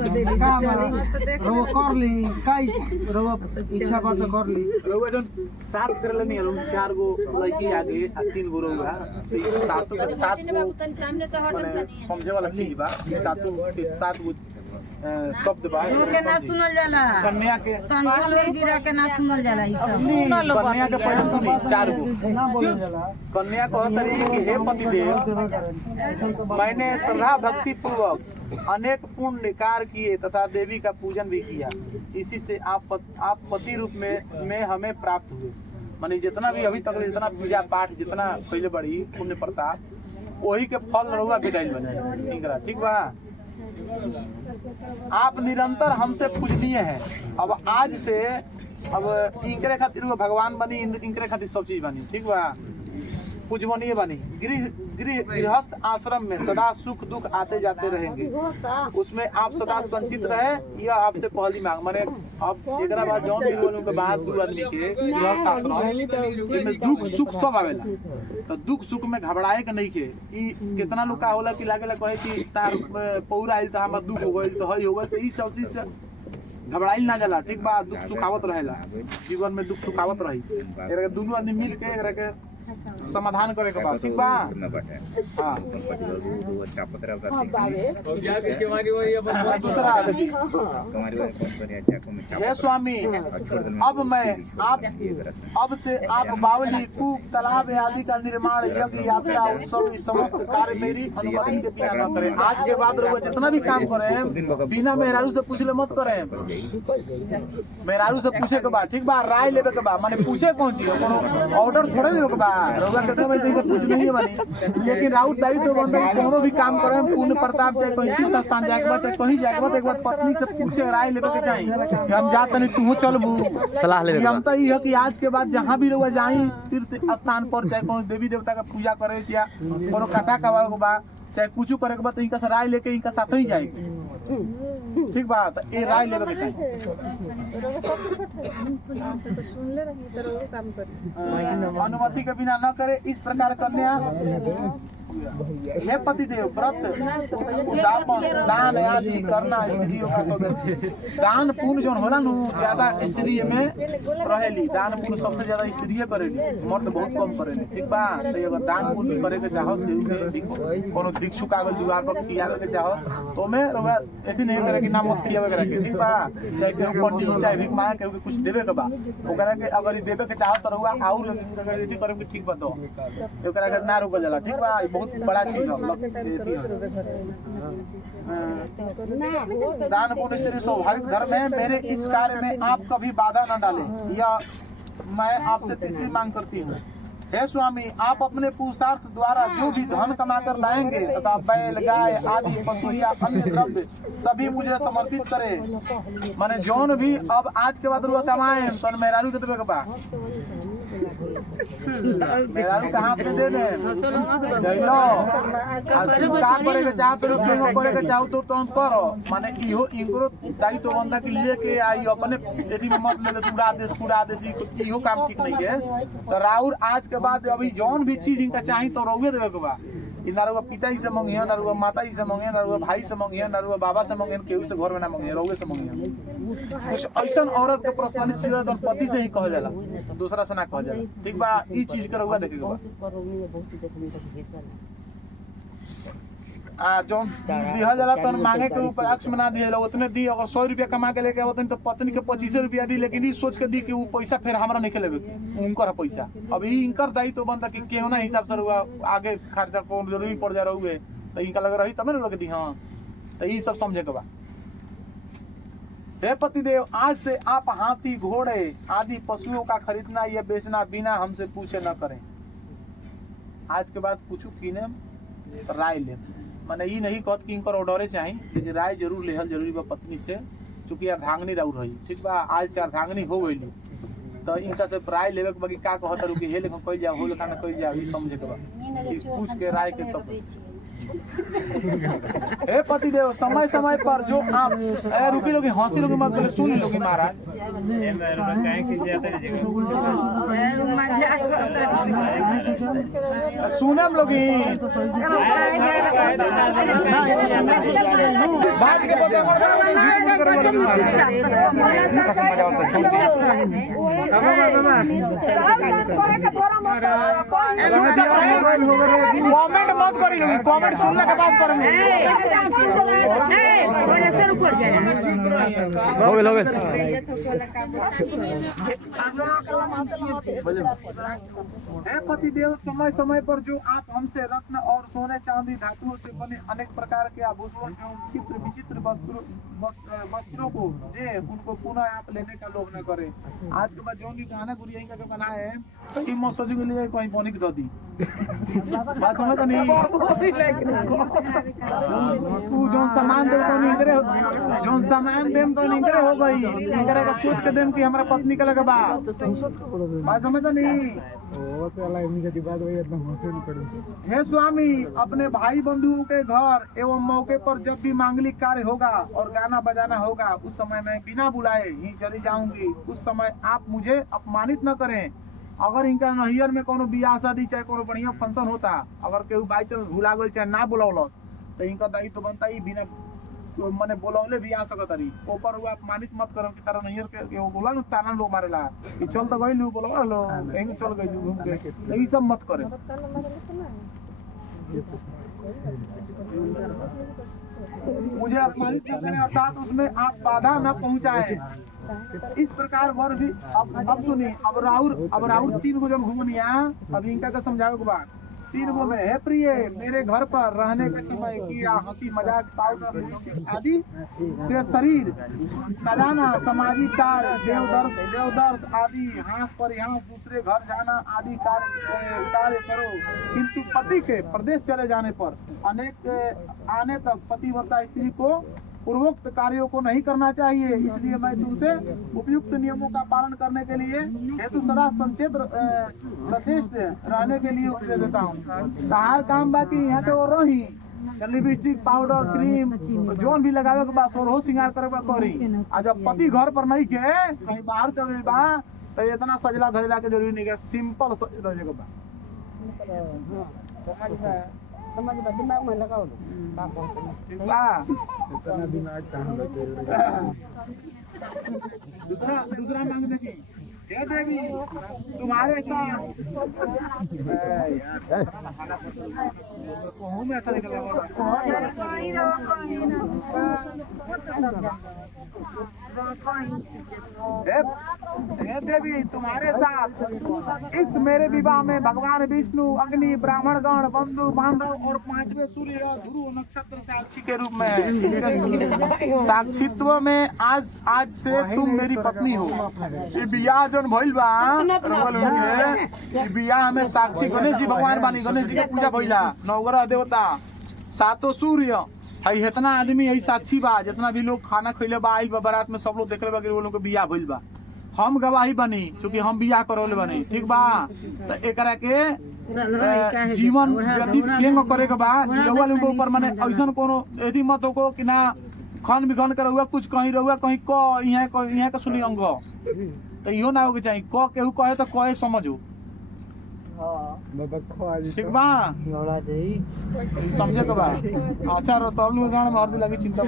रवा कर ली काई रवा इच्छा बात कर ली रवा जन सात कर लेनी हम 4 गो लड़की आगे 3 गो रवा तो ये सातों के साथ समझे वाला चीज बा सात गो शब्द बा के ना सुनल जाला कन्या के गिरा के ना सुनल जाला ई सब कन्या के पहले सुनी 4 गो ना बोलल जाला कन्या कहतरी कि हे पतिदेव मैंने श्रद्धा भक्ति पूर्वक अनेक पुण्य कार्य किए तथा देवी का पूजन भी किया, इसी से आप पति रूप में हमें प्राप्त हुए। माने जितना भी अभी तक जितना पूजा पाठ जितना पहले बड़ी पुण्य प्रताप वही के फल रहुआ विदाई बने ठीक बा। आप निरंतर हमसे पूजनीय हैं। अब आज से अब इनकरे खातिर भगवान बनी इनकरे खातिर सब चीज बनी ठीक बा पूजनीय बनी। गृहस्थ आश्रम में सदा सुख दुख आते जाते रहेंगे, उसमें आप सदा संचित रहे। यह आपसे पहली मांग माने अब एक बाद जौन भी बोलूं के बाद 2 आदमी के गृहस्थ आश्रम में दुख सुख सब आवेला तो दुख सुख में घबराए के नहीं के कितना लोग का होला कि लागेला कहे कि तार पौरा आइल त हमर दुख हो गइल तो हई हो गइल तो ई सब चीज से घबराइल ना जाला ठीक बा। दुख सुख आवत रहेला जीवन में दुख सुख आवत रही एकरा के दोनों आदमी मिल के एकरा के समाधान करे के बात ठीक बा। हां दूसरा हे स्वामी अब से आप बावली कूप तालाब आदि का निर्माण यज्ञ यात्रा उत्सव समस्त कार्य मेरी अनुमति के बिना न करें। आज के बाद लोग जितना भी काम करें बिना मेहरारू से पूछले मत करें। मेहरारू से पूछे के बाद ठीक बा राय लेवे के बाद माने पूछे कौन चीज कोनो ऑर्डर थोड़े देवे के बाद रोगा के भाई तो कुछ नहीं बनी। लेकिन राउत दायित्व तो बनता है कोनो भी काम करें पुण्य प्रताप चाहे कहीं तीर्थ स्थान जाके बाद चाहे कहीं जाके बाद एक बार पत्नी से पूछे राय लेवे के चाहिए कि हम जात नहीं तू चलबू सलाह लेवे। हम तो ये है कि आज के बाद जहां भी रहुआ जाई तीर्थ स्थान पर चाहे कोनो देवी देवता का पूजा करे या कोनो कथा कवा के बा चाहे कुछ करे के बाद इनका से राय लेके इनका साथ ही जाए ठीक बात ये राय लेवे के चाहिए। अनुमति के बिना न करे इस प्रकार कन्या हे पतिदेव व्रत उदापन दान आदि करना स्त्रियों का सौभाग्य। दान पुण्य जो होला नु ज्यादा स्त्री में रहेली दान पुण्य सबसे ज्यादा स्त्री करेली मर्द बहुत कम करेली ठीक बा। तो अगर दान पुण्य करे के चाहो कोनो भिक्षु कागज द्वार पर खियावे के चाहो तो मैं रउआ एथी नहीं करे कि नाम मत खियावे करे ठीक बा। चाहे केहू पंडित चाहे भिख मांगे केहू के कुछ देवे के बा ओकरा के अगर ई देवे के चाहो त रउआ और एथी करे के ठीक बा तो ओकरा के ना रुकल जाला ठीक बा। बहुत बड़ा चीज है दान पुण्य स्त्री स्वाभाविक धर्म है। मेरे इस कार्य में आप कभी बाधा न डालें या मैं आपसे तीसरी मांग करती हूँ। हे स्वामी आप अपने पुरुषार्थ द्वारा जो भी धन कमा कर लाएंगे तथा बैल गाय आदि पशु या अन्य द्रव्य सभी मुझे समर्पित करें। माने जौन भी अब आज के बाद रुआ कमाए तो मेहरारू के देवे के बा मेहरारू कहाँ पे दे दे का करे के चाह तो करे के चाहो तो तुम करो। माने इहो इनको दायित्व तो बंदा के लेके आई अपने यदि मत ले पूरा देश इहो काम ठीक नहीं है। तो राउर आज के बाद अभी जौन भी चीज इनका चाहिए तो रउए देवे के बा। ना रुआ पिता जी से मंगिए ना रुआ माता जी से मंगिए ना रुआ भाई से मंगिए ना रुआ बाबा से मंगिए केहू से घर में ना मंगिए रउए से मंगिए। कुछ ऐसा औरत के पर्सनलिटी और पति से ही कह जाला दूसरा से ना कह जाला ठीक बा। ई चीज के रउआ देखे के बा जौन दिया जाला तो मांगे के ऊपर अक्ष में ना दिए उतने दी। अगर 100 रुपया कमा के लेके आवतन तो पत्नी के 25 रुपया दी लेकिन ई सोच के दी कि वो पैसा फिर हमरा नहीं लेवे उनकर पैसा। अब इनकर दायित्व तो बनता कि केहू ना हिसाब से रुआ आगे खर्चा कौन जरूरी पड़ जा रहुए तो इनका लग रही तब ना रुआ के दी। हाँ तो ये सब समझे के बा। हे पतिदेव आज से आप हाथी घोड़े आदि पशुओं का खरीदना या बेचना बिना हमसे पूछे न करें। आज के बाद कुछ कीने राय ले माने ये नहीं कहत कि इनकर ऑर्डरे चाहिए लेकिन राय जरूर लेहल जरूरी बा पत्नी से चूंकि अर्धांगिनी राउर रही ठीक बा। आज से अर्धांगिनी हो गई तो इनका से राय लेवे के बाकी का कहत रुकी हे लेकिन कइल जा हो लेखा में कइल जा ई समझे के बा पूछ के राय के तब हे पति देव, समय समय पर जो आप रुकी लोगी, हंसी लोगी मत, पहले सुन लोगी महाराज। मजाक सुनम लोगी बात के कमेंट मत करी लोगी, कमेंट सुनने के बाद करेंगे। हो गए हे पति देव, समय समय पर जो आप हमसे रत्न और सोने चांदी धातुओं से बने अनेक प्रकार के आभूषण एवं चित्र विचित्र वस्त्रों को दे, उनको पुनः आप लेने का लोभ न करें। आज के बाद जो भी गाना गुड़िया का जो गाना है सही मत सोचो के लिए कहीं पौनी की दी बात समझ तो नहीं। तू जो सामान दे तो नहीं करे, जो सामान देम तो नहीं करे हो गई, नहीं करेगा सोच के देम कि हमारा पत्नी का लगा बात समझ तो नहीं। हे स्वामी, अपने भाई बंधुओं के घर एवं मौके पर जब भी मांगलिक कार्य होगा और गाना बजाना होगा, उस समय मैं बिना बुलाए ही चली जाऊंगी। उस समय आप मुझे अपमानित न करें। अगर इनका नैहर में कोनो बियाह शादी चाहे कोनो बढ़िया फंक्शन होता, अगर केहू बाई चांस भुला गई चाहे ना बुलावलस, तो इनका दायित्व तो बनता ही बिना मने बोलौले भी आ सकत रही। ऊपर हुआ अपमानित मत करम कि तारा नैहर के बोला न ताना लोग मारेला कि चल तो गइलू बोलो लो एंग चल गइलू घूम के, यही सब मत करे। मुझे अपमानित न करें, अर्थात उसमें आप बाधा न पहुंचाए। इस प्रकार वर भी अब सुनिए, अब राउर 3 गो जन घूमनिया, अब इनका का समझावे के बाद 3 गो में है प्रिय, मेरे घर पर रहने के समय कीड़ा हंसी मजाक पाउडर आदि से शरीर सजाना, सामाजिक कार्य देवदर्द आदि हाथ पर यहाँ दूसरे घर जाना आदि कार्य करो। किंतु पति के प्रदेश चले जाने पर अनेक आने तक पतिव्रता स्त्री को पूर्वोक्त कार्यों को नहीं करना चाहिए। इसलिए मैं तुमसे उपयुक्त नियमों का पालन करने के लिए हेतु सदा संचेत सचेत रहने के लिए उपदेश देता हूँ। हर काम बाकी यहाँ के वो रही लिपस्टिक पाउडर क्रीम जोन भी लगावे के बाद सोरहो सिंगार करे के करी। आज जब पति घर पर नहीं के कहीं बाहर चल गई बा तो इतना सजला धजला के जरूरी नहीं है, सिंपल रहे के बा। समझ दिमाग में लगाओ दूसरा मांग देखिए, हे देवी तुम्हारे साथ में अच्छा निकल हे देवी तुम्हारे साथ इस मेरे विवाह में भगवान विष्णु, अग्नि, ब्राह्मण गण, बंधु बांधव और 5वें सूर्य ध्रुव नक्षत्र साक्षी के रूप में साक्षित्व में आज से तुम मेरी पत्नी हो। ये बियाह जो भइल बा बियाह में साक्षी गणेश जी भगवान बानी, गणेश जी के पूजा भइला, नवग्रह देवता 7 सूर्य है, इतना आदमी यही साक्षी बा। जितना भी लोग खाना खइले बा आइल बा बारात में, सब लोग देख ले बा कि वो लोग के बियाह भइल बा। हम गवाही बनी क्योंकि हम बियाह करौले बनी, ठीक बा। तो एकरा के जीवन व्यतीत केंग करे के बा रउआ लोग के ऊपर माने ऐसन कोनो यदि मत हो कि ना खन बिखन के रहुआ कुछ कहीं रहुआ कहीं क यहाँ के सुनी अंग तो इहो ना हो के चाहिए। क केहू कहे तो कहे समझो, ठीक बा, समझे के बा। अच्छा तलू गाँव में हर लगी चिंता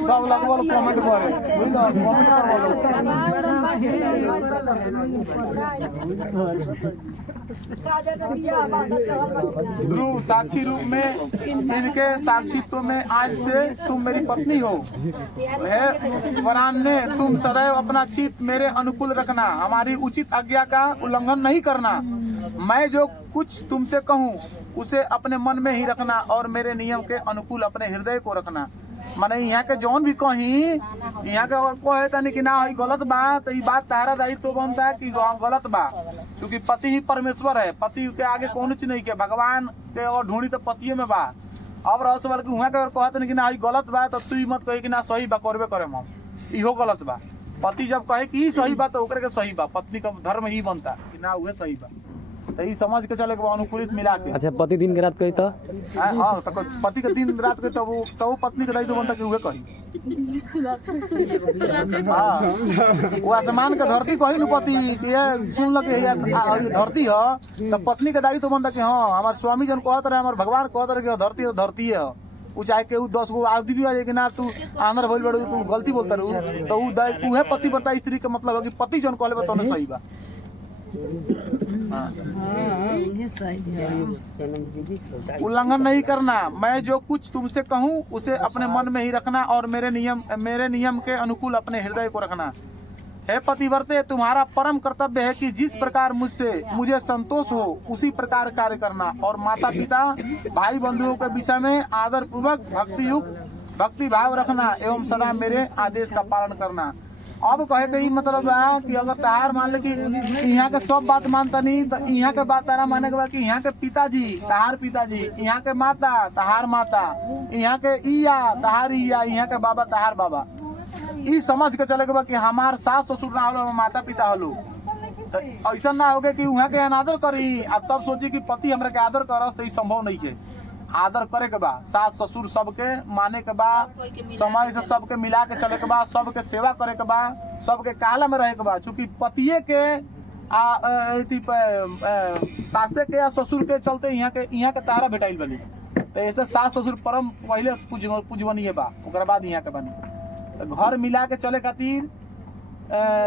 सब लगभग कमेंट करे ध्रुव साक्षी रूप में इनके साक्षित्व में आज से तुम मेरी पत्नी हो। वरान ने तुम सदैव अपना चित्त मेरे अनुकूल रखना, हमारी उचित आज्ञा का उल्लंघन नहीं करना। मैं जो कुछ तुमसे कहूँ उसे अपने मन में ही रखना और मेरे नियम के अनुकूल अपने हृदय को रखना। माने यहाँ के जौन भी कहीं यहाँ के कहे तनी कि ना गलत बा तो ये बात तारा दायित्व तो बनता है कि गलत बा, क्योंकि पति ही परमेश्वर है। पति के आगे कौन चीज नहीं के, भगवान के और ढूंढी तो पतिये में बा। अब रह सवाल कि वहाँ के कहते नहीं कि ना गलत बा तो तू मत कही कि ना सही बा करबे करे हम, इहो गलत बा। पति जब कहे कि सही बा तो ओकरे के सही बा, पत्नी का धर्म ही बनता कि ना उहे सही बा। तो ई समझ के चले के बा अनुकूलित मिला के। अच्छा पति दिन के रात कही तो हां तो पति के दिन रात के तब वो पत्नी के दायित्व बनता कि उहे कही। हां वो आसमान के धरती कही न पति कि ये सुन लगे ये धरती है तो पत्नी के दायित्व बनता कि हां हमार स्वामी जन कहत रहे, हमार भगवान कहत रहे कि धरती तो धरती है। उ चाहे के 10 गो आदमी भी आ जाए कि ना तू आंदर भइल बड़ू तू गलती बोलता रहू तो उहे पति बनता स्त्री के मतलब है कि पति जन कहले बा तने सही बा। उल्लंघन नहीं करना, मैं जो कुछ तुमसे कहूँ उसे अपने मन में ही रखना और मेरे नियम के अनुकूल अपने हृदय को रखना। हे पतिव्रते, तुम्हारा परम कर्तव्य है कि जिस प्रकार मुझे संतोष हो उसी प्रकार कार्य करना और माता पिता भाई बंधुओं के विषय में आदर पूर्वक भक्ति भाव रखना एवं सदा मेरे आदेश का पालन करना। अब कहे के मतलब है कि अगर तहार मान ले कि यहाँ के सब बात मानता नहीं तो यहाँ के बात तारा माने के बाद कि यहाँ के पिताजी तहार पिताजी, यहाँ के माता तहार माता, यहाँ के इया तहार इया, यहाँ के बाबा तहार बाबा, ई समझ के चले के बाद कि हमार सास ससुर ना हो माता पिता हलो। तो ऐसा ना हो कि वहाँ के अनादर करी अब तब सोची कि पति हमरा के आदर करस तो ई संभव नहीं है। आदर करे के बा, सास ससुर सबके माने के बा, समय से सबके मिला के चले के बा, सबके सेवा करे के बा, सबके काला में रहे के बा। चूंकि पतिये के सासे के या ससुर के चलते यहाँ के तारा भेटाइल बनी तो ऐसे सास ससुर परम पहले पूजवनीय बा, ओकरा बाद यहाँ के बनी। तो घर मिला के चले खातिर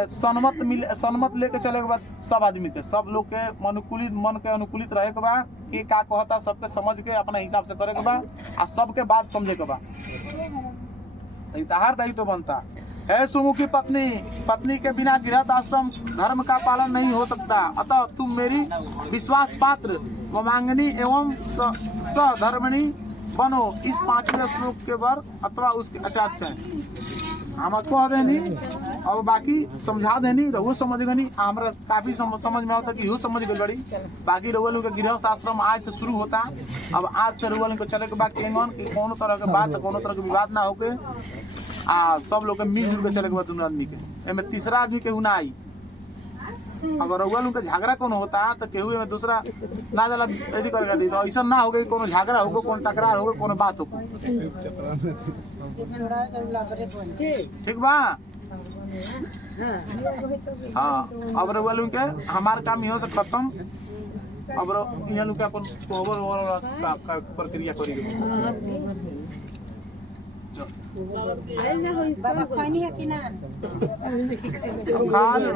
सन्मत लेके चले के बाद सब आदमी के सब लोग के मन के अनुकूलित रहे के बा कि का कहता सबके समझ के अपना हिसाब से करे के बा आ सबके बात समझे के बा। तहार दायित्व बनता है। सुमुखी पत्नी के बिना गृहस्थ आश्रम धर्म का पालन नहीं हो सकता, अतः तुम मेरी विश्वास पात्र वमांगनी एवं सधर्मिणी बनो। इस 5वें श्लोक के वर अथवा उसके आचार्य हम कह देनी और बाकी समझा देनी रहो समझ गनी। हमरा काफी समझ में आता कि यो समझ गई बड़ी। बाकी रहो लोग के गृहस्थ आश्रम आज से शुरू होता। अब आज से रहो लोग चले के बाद कोनो तरह के बात कोनो तरह के विवाद ना होके सब लोग के मिलजुल के चले के बाद दोनों आदमी के एमे तीसरा आदमी केहू ना आई। अगर रउआ लोग के झगड़ा कोनो होता तो केहू में दूसरा ना जाला यदि करके दी तो ऐसा ना हो गई कोनो झगड़ा होगा कोनो टकरार होगा कोनो बात होगा। ठीक बा। हाँ अब रउआ लोग के हमार काम यहाँ से खत्म। अब यहाँ लोग के अपन प्रक्रिया करेंगे। बाबा पानी है कि ना? खा ले